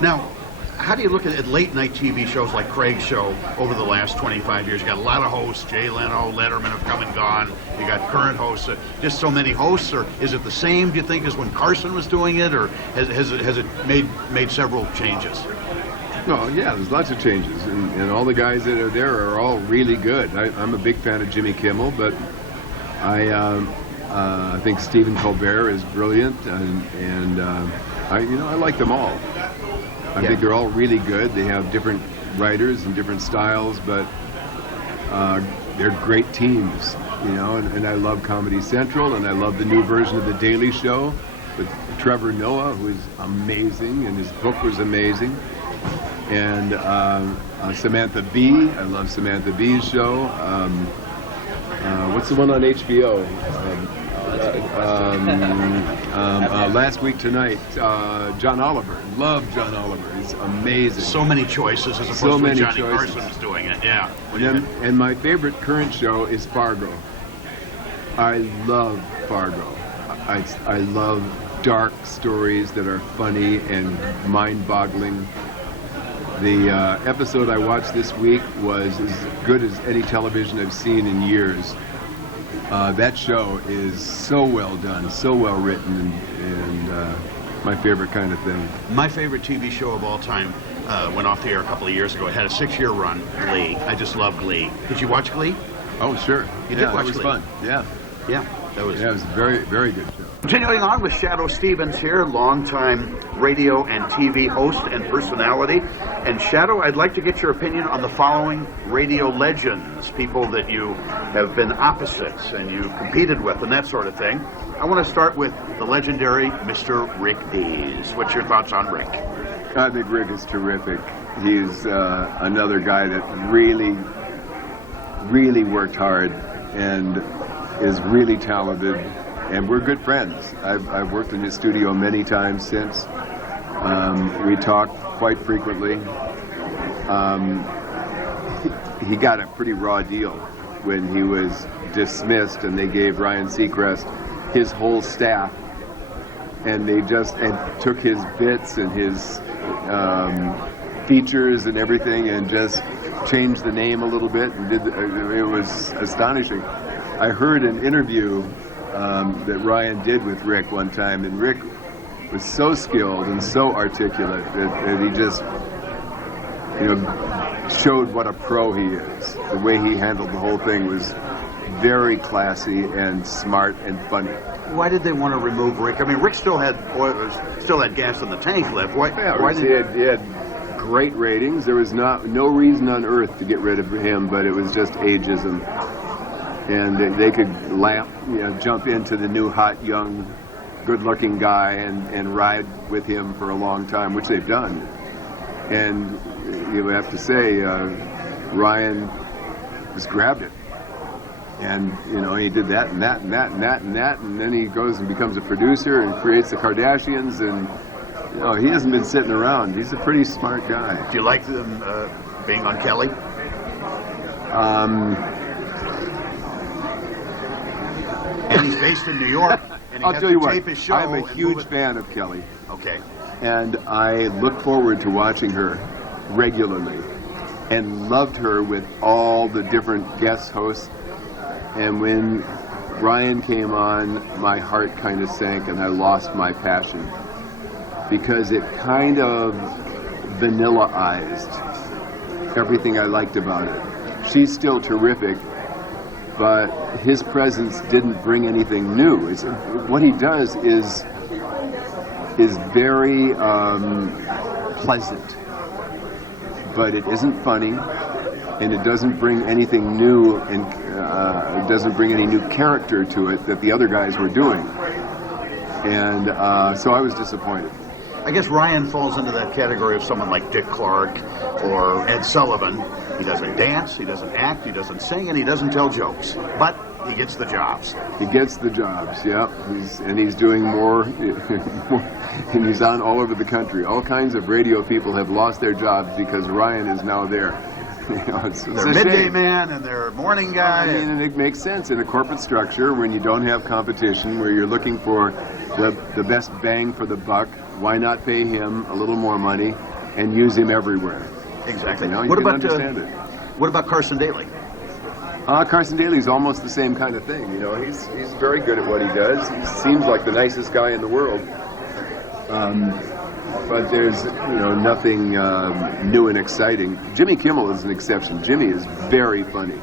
Now, how do you look at late night TV shows like Craig's show over the last 25 years? You got a lot of hosts. Jay Leno, Letterman have come and gone. You got current hosts. Just so many hosts, or is it the same, do you think, as when Carson was doing it, or has it made several changes? Well, yeah, there's lots of changes, and all the guys that are there are all really good. I'm a big fan of Jimmy Kimmel, but I think Stephen Colbert is brilliant, and I like them all. I think they're all really good. They have different writers and different styles, but they're great teams, and I love Comedy Central, and I love the new version of The Daily Show with Trevor Noah, who is amazing, and his book was amazing. And Samantha Bee, I love Samantha Bee's show. What's the one on HBO? Last Week Tonight, John Oliver. Love John Oliver. He's amazing. So many choices as opposed to Johnny Carson was doing it. Yeah. And my favorite current show is Fargo. I love Fargo. I love dark stories that are funny and mind-boggling. The episode I watched this week was as good as any television I've seen in years. That show is so well done, so well written, and my favorite kind of thing. My favorite TV show of all time went off the air a couple of years ago. It had a 6-year run, Glee. I just love Glee. Did you watch Glee? Oh, sure. You did watch Glee? It was fun. Yeah. Yeah, that was. Yeah, it was a very, very good show. Continuing on with Shadoe Stevens here, longtime radio and TV host and personality. And Shadoe, I'd like to get your opinion on the following radio legends, people that you have been opposites and you competed with and that sort of thing. I want to start with the legendary Mr. Rick Dees. What's your thoughts on Rick? I think Rick is terrific. He's another guy that really, really worked hard and is really talented. And we're good friends. I've worked in his studio many times since. We talk quite frequently. He got a pretty raw deal when he was dismissed, and they gave Ryan Seacrest his whole staff, and they just took his bits and his features and everything, and just changed the name a little bit, and it was astonishing. I heard an interview that Ryan did with Rick one time, and Rick was so skilled and so articulate that he just, showed what a pro he is. The way he handled the whole thing was very classy and smart and funny. Why did they want to remove Rick? I mean, Rick still had gas in the tank left. Why he had great ratings. There was no reason on earth to get rid of him, but it was just ageism. And they could jump into the new hot, young, good-looking guy and ride with him for a long time, which they've done. And you have to say, Ryan just grabbed it. And, he did that and that and that and that and that, and then he goes and becomes a producer and creates the Kardashians, and, he hasn't been sitting around. He's a pretty smart guy. Do you like them being on Kelly? And he's based in New York. And I'll tell you what, show I'm a huge fan of Kelly. Okay. And I look forward to watching her regularly, and loved her with all the different guest hosts. And when Ryan came on, my heart kind of sank and I lost my passion, because it kind of vanilla-ized everything I liked about it. She's still terrific, but his presence didn't bring anything new. What he does is very pleasant, but it isn't funny, and it doesn't bring anything new, and it doesn't bring any new character to it that the other guys were doing. And so I was disappointed. I guess Ryan falls into that category of someone like Dick Clark or Ed Sullivan. He doesn't dance, he doesn't act, he doesn't sing, and he doesn't tell jokes. But he gets the jobs. He gets the jobs, yep. He's doing more, and he's on all over the country. All kinds of radio people have lost their jobs because Ryan is now there. It's They're a midday shame. man and they're morning guy. I mean, and it makes sense in a corporate structure when you don't have competition, where you're looking for the best bang for the buck. Why not pay him a little more money and use him everywhere? Exactly. You What can about understand it. What about Carson Daly? Carson Daly's almost the same kind of thing. He's very good at what he does. He seems like the nicest guy in the world. But there's nothing new and exciting. Jimmy Kimmel is an exception. Jimmy is very funny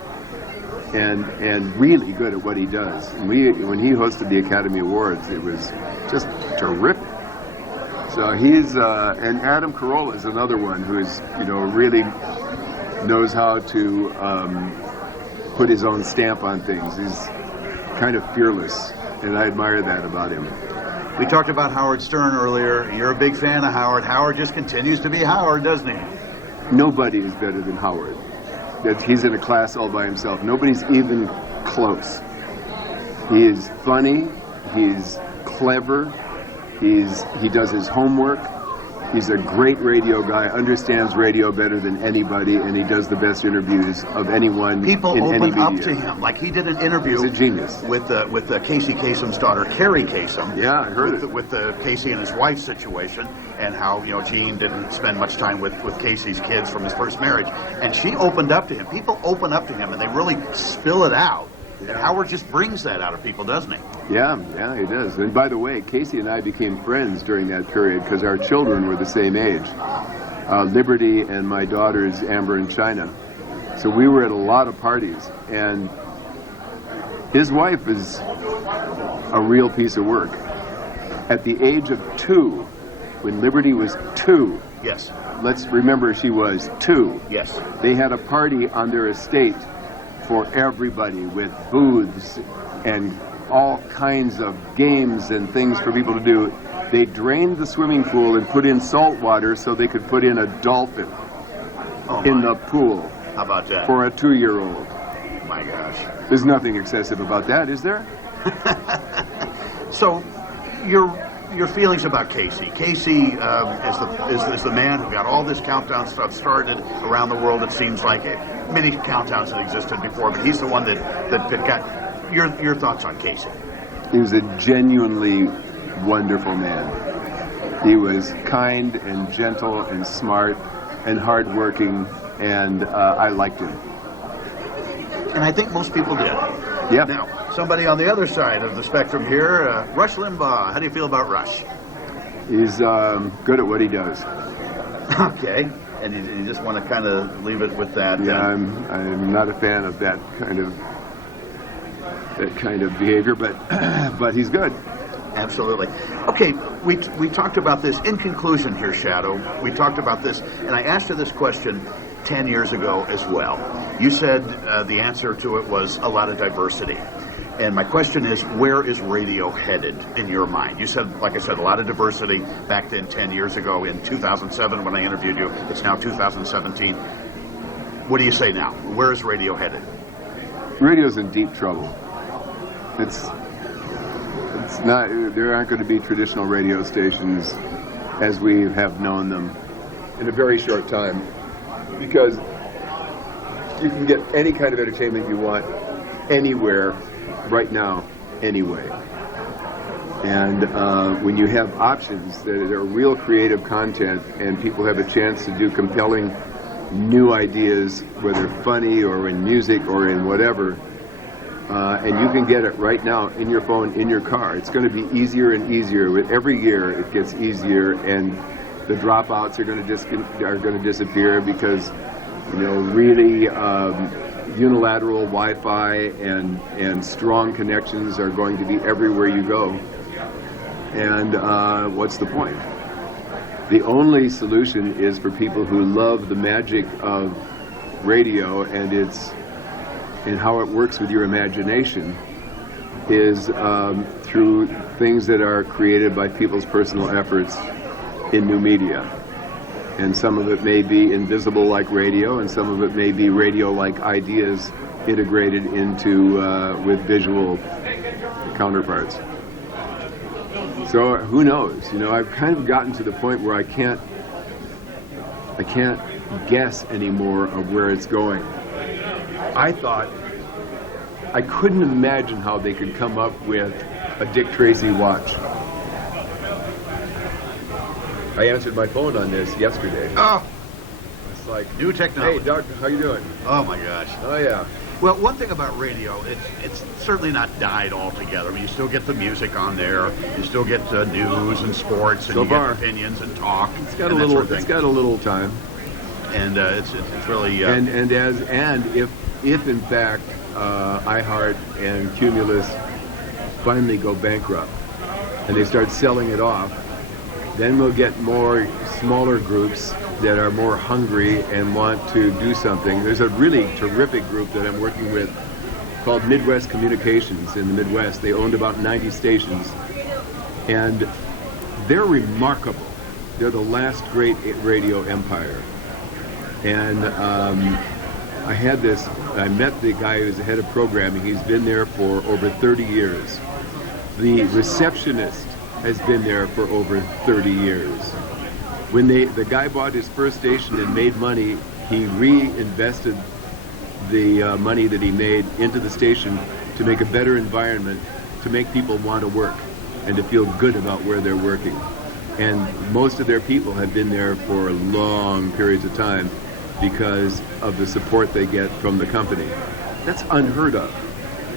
and really good at what he does. And when he hosted the Academy Awards, it was just terrific. So he's and Adam Carolla is another one who is really knows how to put his own stamp on things. He's kind of fearless, and I admire that about him. We talked about Howard Stern earlier. You're a big fan of Howard. Howard just continues to be Howard, doesn't he? Nobody is better than Howard. He's in a class all by himself. Nobody's even close. He is funny. He's clever. He does his homework. He's a great radio guy, understands radio better than anybody, and he does the best interviews of anyone People in any open media. up to him. Like he did an interview. He's a genius. With Casey Kasem's daughter, Carrie Kasem. Yeah, I heard it. With the Casey and his wife's situation, and how Gene didn't spend much time with Casey's kids from his first marriage, and she opened up to him. People open up to him, and they really spill it out. And Howard just brings that out of people, doesn't he? Yeah, he does. And by the way, Casey and I became friends during that period because our children were the same age. Liberty and my daughters, Amber and China. So we were at a lot of parties. And his wife is a real piece of work. At the age of 2, when Liberty was 2, Yes. let's remember she was 2. Yes. They had a party on their estate for everybody with booths and all kinds of games and things for people to do. They drained the swimming pool and put in salt water so they could put in a dolphin in the pool How about that? for a 2-year-old. My gosh. There's nothing excessive about that, is there? So, your feelings about Casey. Casey is the man who got all this countdown stuff started around the world. It seems like many countdowns had existed before, but he's the one that got your thoughts on Casey. He was a genuinely wonderful man. He was kind and gentle and smart and hardworking, and I liked him. And I think most people did. Yeah. Now, somebody on the other side of the spectrum here, Rush Limbaugh. How do you feel about Rush? He's good at what he does. Okay. And you just want to kind of leave it with that. Yeah, I'm not a fan of that kind of behavior, but he's good. Absolutely. Okay, we talked about this in conclusion here, Shadoe. We talked about this, and I asked you this question 10 years ago as well. You said the answer to it was a lot of diversity. And my question is, where is radio headed in your mind? You said, like I said, a lot of diversity back then 10 years ago in 2007 when I interviewed you. It's now 2017. What do you say now? Where is radio headed? Radio's in deep trouble. It's not. There aren't going to be traditional radio stations as we have known them in a very short time, because you can get any kind of entertainment you want anywhere right now anyway. And when you have options that are real creative content and people have a chance to do compelling new ideas, whether funny or in music or in whatever, and you can get it right now in your phone, in your car. It's going to be easier and easier. With every year, it gets easier, and the dropouts are going to disappear because, really unilateral Wi-Fi and strong connections are going to be everywhere you go. And what's the point? The only solution is for people who love the magic of radio and how it works with your imagination is through things that are created by people's personal efforts in new media. And some of it may be invisible like radio, and some of it may be radio-like ideas integrated into with visual counterparts. So who knows? You know, I've kind of gotten to the point where I can't guess anymore of where it's going. I thought I couldn't imagine how they could come up with a Dick Tracy watch. I answered my phone on this yesterday. Oh, It's like, new technology. hey, Doug, how you doing? Oh my gosh. Oh, yeah. Well, one thing about radio, it's certainly not died altogether. I mean, you still get the music on there. You still get news and sports, and So you far. get opinions and talk. It's got and a that little. sort of thing. It's got a little time. And it's really. And if in fact iHeart and Cumulus finally go bankrupt and they start selling it off, then we'll get more smaller groups that are more hungry and want to do something. There's a really terrific group that I'm working with called Midwest Communications in the Midwest. They owned about 90 stations, and they're remarkable. They're the last great radio empire. And I met the guy who's the head of programming. He's been there for over 30 years. The receptionist has been there for over 30 years. When the guy bought his first station and made money, he reinvested the money that he made into the station to make a better environment, to make people want to work and to feel good about where they're working. And most of their people have been there for long periods of time because of the support they get from the company. That's unheard of.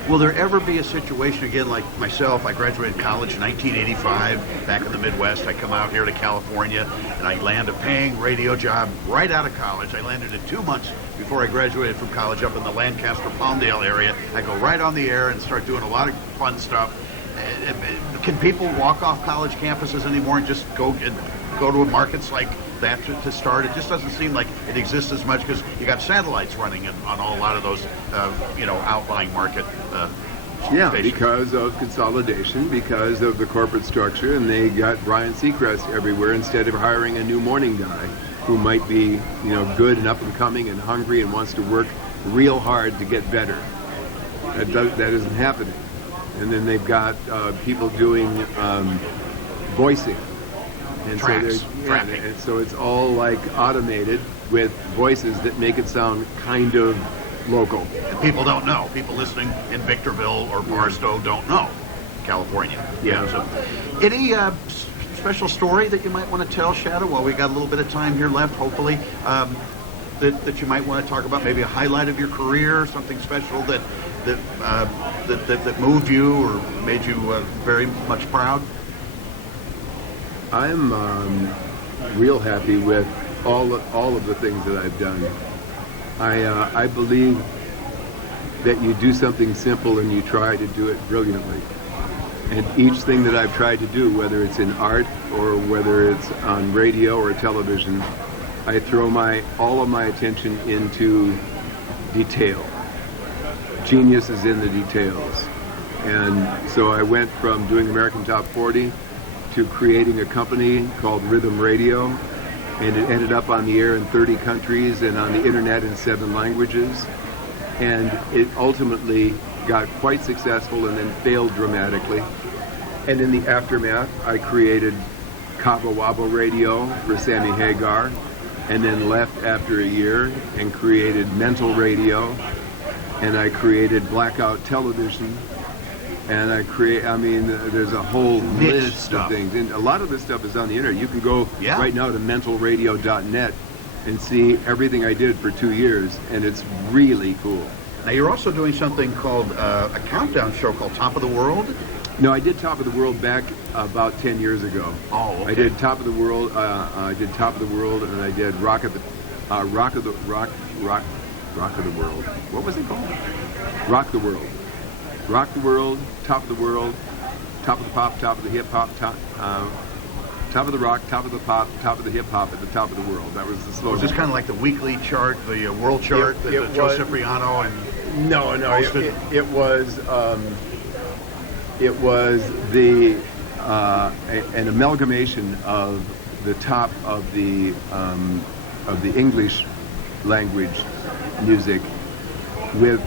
Will there ever be a situation again like myself? I graduated college in 1985 back in the Midwest. I come out here to California and I land a paying radio job right out of college. I landed it 2 months before I graduated from college up in the Lancaster-Palmdale area. I go right on the air and start doing a lot of fun stuff. Can people walk off college campuses anymore and just go to markets like that to start? It just doesn't seem like it exists as much because you got satellites running on a lot of those, outlying market Yeah, stations. because of consolidation, because of the corporate structure, and they got Brian Seacrest everywhere instead of hiring a new morning guy who might be, good and up and coming and hungry and wants to work real hard to get better. That isn't happening. And then they've got people doing voicing. And Tracks, so tracking. and so it's all like automated with voices that make it sound kind of local. And people don't know. People listening in Victorville or Barstow don't know California. Yeah. So, any special story that you might want to tell, Shadoe? Well, we got a little bit of time here left, hopefully, that you might want to talk about. Maybe a highlight of your career, something special that moved you or made you very much proud. I'm real happy with all of the things that I've done. I believe that you do something simple and you try to do it brilliantly. And each thing that I've tried to do, whether it's in art or whether it's on radio or television, I throw all of my attention into detail. Genius is in the details. And so I went from doing American Top 40 to creating a company called Rhythm Radio, and it ended up on the air in 30 countries and on the internet in 7 languages. And it ultimately got quite successful and then failed dramatically. And in the aftermath, I created Cabo Wabo Radio for Sammy Hagar, and then left after a year and created Mental Radio, and I created Blackout Television, and there's a whole list stuff. of things. And a lot of this stuff is on the internet. You can go right now to mentalradio.net and see everything I did for 2 years, and it's really cool. Now, you're also doing something called a countdown show called Top of the World. No, I did Top of the World back about 10 years ago. Oh, okay. I did Top of the World. I did Top of the World, and I did Rock of the Rock of the World. What was it called? Rock the World. Rock the World, Top of the World, Top of the Pop, Top of the Hip Hop, Top of the Rock, Top of the Pop, Top of the Hip Hop, at the top of the world. That was the slogan. Was this kind of like the weekly chart, the world chart that Joe Cipriano and No, hosted? it was an amalgamation of the top of the English language music with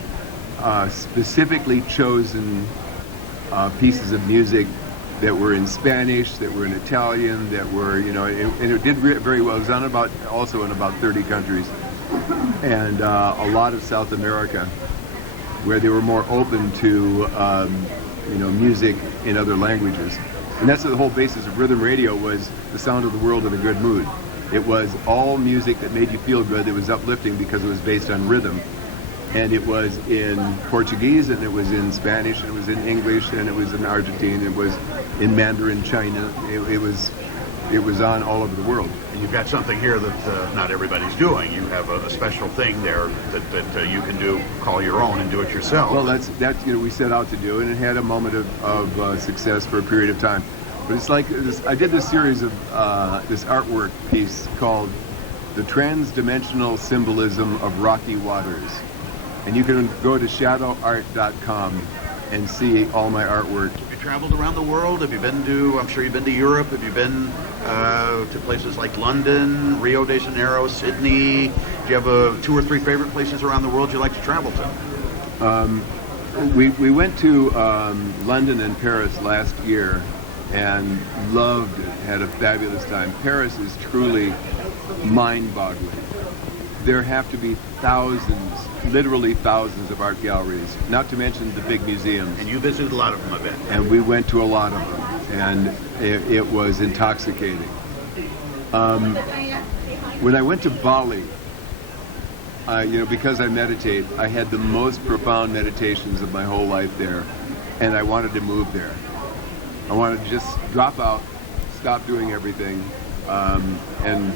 specifically chosen pieces of music that were in Spanish, that were in Italian, that were, and it did very well. It was also in about 30 countries, and a lot of South America, where they were more open to, music in other languages. And that's the whole basis of rhythm radio, was the sound of the world in a good mood. It was all music that made you feel good, that was uplifting because it was based on rhythm. And it was in Portuguese, and it was in Spanish, and it was in English, and it was in Argentine, it was in Mandarin China. It was on all over the world. And you've got something here that not everybody's doing. You have a special thing there that you can do, call your own, and do it yourself. Well, that's we set out to do, and it had a moment of success for a period of time. But it's like this, I did this series of this artwork piece called "The Trans-Dimensional Symbolism of Rocky Waters," and you can go to shadowart.com and see all my artwork. Have you traveled around the world? Have you been to, I'm sure you've been to Europe, have you been to places like London, Rio de Janeiro, Sydney? Do you have 2 or 3 favorite places around the world you like to travel to? We went to London and Paris last year and loved it, had a fabulous time. Paris is truly mind-boggling. There have to be thousands, literally thousands of art galleries, not to mention the big museums. And you visited a lot of them, I bet. And we went to a lot of them, and it was intoxicating. When I went to Bali, because I meditate, I had the most profound meditations of my whole life there, and I wanted to move there. I wanted to just drop out, stop doing everything, and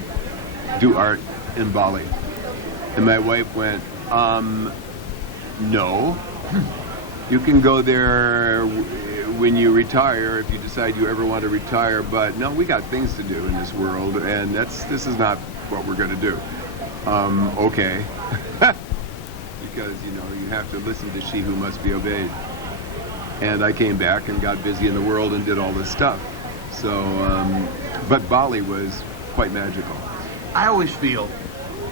do art in Bali. And my wife went, no. You can go there when you retire, if you decide you ever want to retire, but no, we got things to do in this world, and this is not what we're going to do. Okay. Because, you have to listen to she who must be obeyed. And I came back and got busy in the world and did all this stuff. So, but Bali was quite magical. I always feel,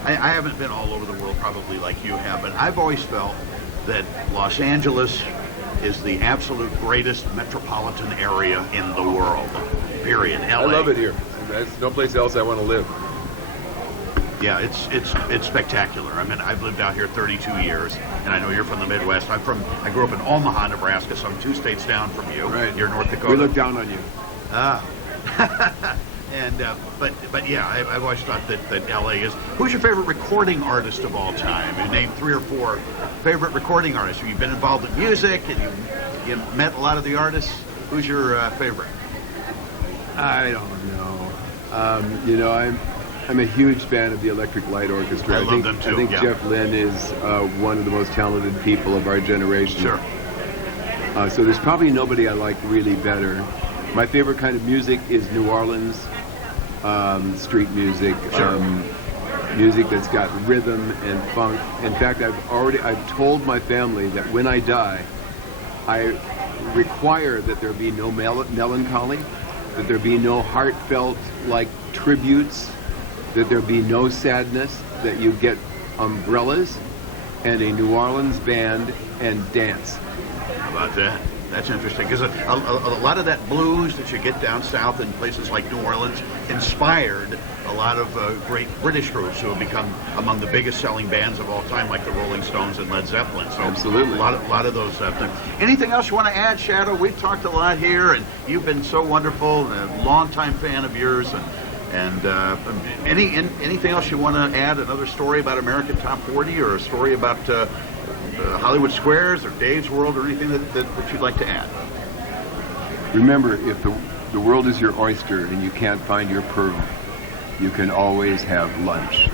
I haven't been all over the world probably like you have, but I've always felt that Los Angeles is the absolute greatest metropolitan area in the world, period. LA. I love it here. There's no place else I want to live. Yeah, it's spectacular. I mean, I've lived out here 32 years, and I know you're from the Midwest. I grew up in Omaha, Nebraska, so I'm 2 states down from you. Right. You're North Dakota. We look down on you. And but yeah, I've always thought that LA is. Who's your favorite recording artist of all time? You name 3 or 4 favorite recording artists. Have you been involved in music and you met a lot of the artists? Who's your favorite? I don't know. I'm a huge fan of the Electric Light Orchestra. I love them too. I think Jeff Lynne is one of the most talented people of our generation. Sure. So there's probably nobody I like really better. My favorite kind of music is New Orleans street music, Sure. Music that's got rhythm and funk. In fact, I've told my family that when I die, I require that there be no melancholy, that there be no heartfelt tributes, that there be no sadness, that you get umbrellas and a New Orleans band and dance. How about that? That's interesting, because a lot of that blues that you get down south in places like New Orleans inspired a lot of great British groups who have become among the biggest selling bands of all time, like the Rolling Stones and Led Zeppelin. So absolutely. A lot of those things. Anything else you want to add, Shadoe? We've talked a lot here, and you've been so wonderful, a longtime fan of yours, and anything else you want to add? Another story about American Top 40, or a story about Hollywood Squares or Dave's World, or anything that you'd like to add? Remember, if the world is your oyster and you can't find your pearl, you can always have lunch.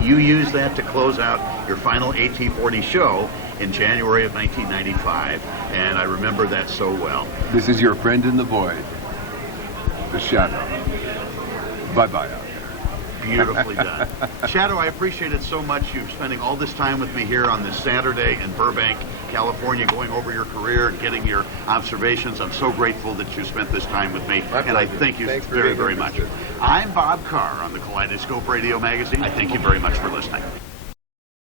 You use that to close out your final AT40 show in January of 1995, and I remember that so well. This is your friend in the void, the Shadow. Bye-bye out there. Beautifully done. Shadoe, I appreciate it so much. You're spending all this time with me here on this Saturday in Burbank, California, going over your career and getting your observations. I'm so grateful that you spent this time with me, and I thank you very, very much. I'm Bob Carr on the Kaleidoscope Radio Magazine. I thank you very much for listening.